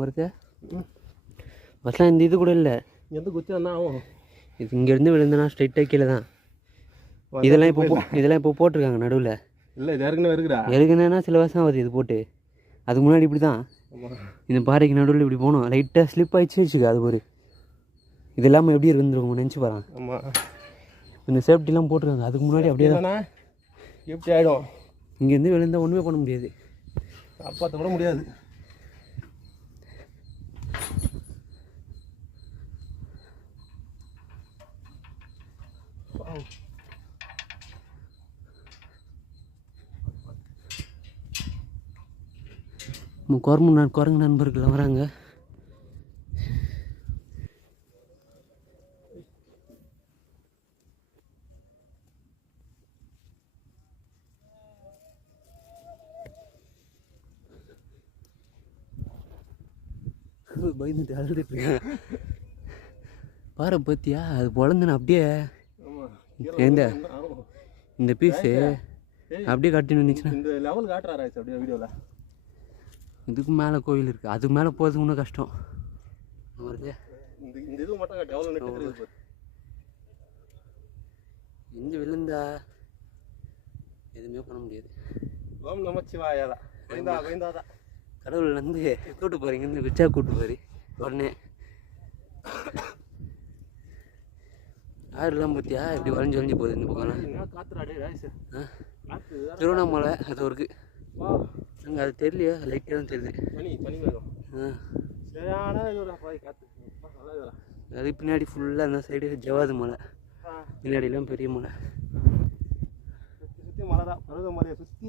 மறுக்க ஃபஸ்ட்லாம் இந்த இது கூட இல்லை. எந்த குத்தி வந்தா ஆகும். இது இங்கேருந்து விழுந்தனா ஸ்ட்ரைட்டாக கீழே தான். இதெல்லாம் இப்போ போட்டிருக்காங்க நடுவில். இல்லை இது ஏற்கனவே இருக்குடா. ஏற்கனவேனா சில வருஷம் ஆகுது இது போட்டு. அதுக்கு முன்னாடி இப்படி தான் இந்த பாறைக்கு நடுவில் இப்படி போகணும். லைட்டாக ஸ்லிப் ஆகிடுச்சு வச்சுக்க. அது ஒரு இது இல்லாமல் எப்படி இருந்துருக்கும் நினச்சி பாருங்க. ஆமாம், இந்த சேஃப்டிலாம் போட்டிருக்காங்க. அதுக்கு முன்னாடி அப்படியே தானே எப்படி ஆகிடும். இங்கேருந்து விழுந்தால் ஒன்றுமே பண்ண முடியாது, காப்பாற்ற கூட முடியாது. குரங்கு நண்பர்கள் வராங்க. பயந்துட்டு அழுதுட்டு இருக்கேன். பாறை பத்தியா அது பொழந்துன்னு அப்படியே இந்த பீஸு அப்படியே கட்டின்னு நினச்சுன்னா இந்த லெவல் காட்டுறாரு அப்படியே வீடியோவில். இதுக்கு மேலே கோயில் இருக்குது. அதுக்கு மேலே போகிறதுக்கு இன்னும் கஷ்டம். இந்த இது மட்டும் டெவலப் இங்கே விழுந்தா எதுவுமே பண்ண முடியாது. ஓம் நமச்சிவாயாதான் பயந்தாதான் கடவுள் வந்து கூட்டு போகிறீங்கன்னு விச்சா கூட்டு போறி உடனே ஆறுலாம் பார்த்தியா இப்படி வளைஞ்சு வளைஞ்சு போகுது. இந்த பக்கம் திருவண்ணாமலை அது ஒரு அங்கே அது தெரியலையா, லைட்டாக தான் தெரியுது. அது பின்னாடி ஃபுல்லாக அந்த சைடு ஜவாது மலை, பின்னாடிலாம் பெரிய மலை. சுற்றி மலை தான், பருவ மலையை சுற்றி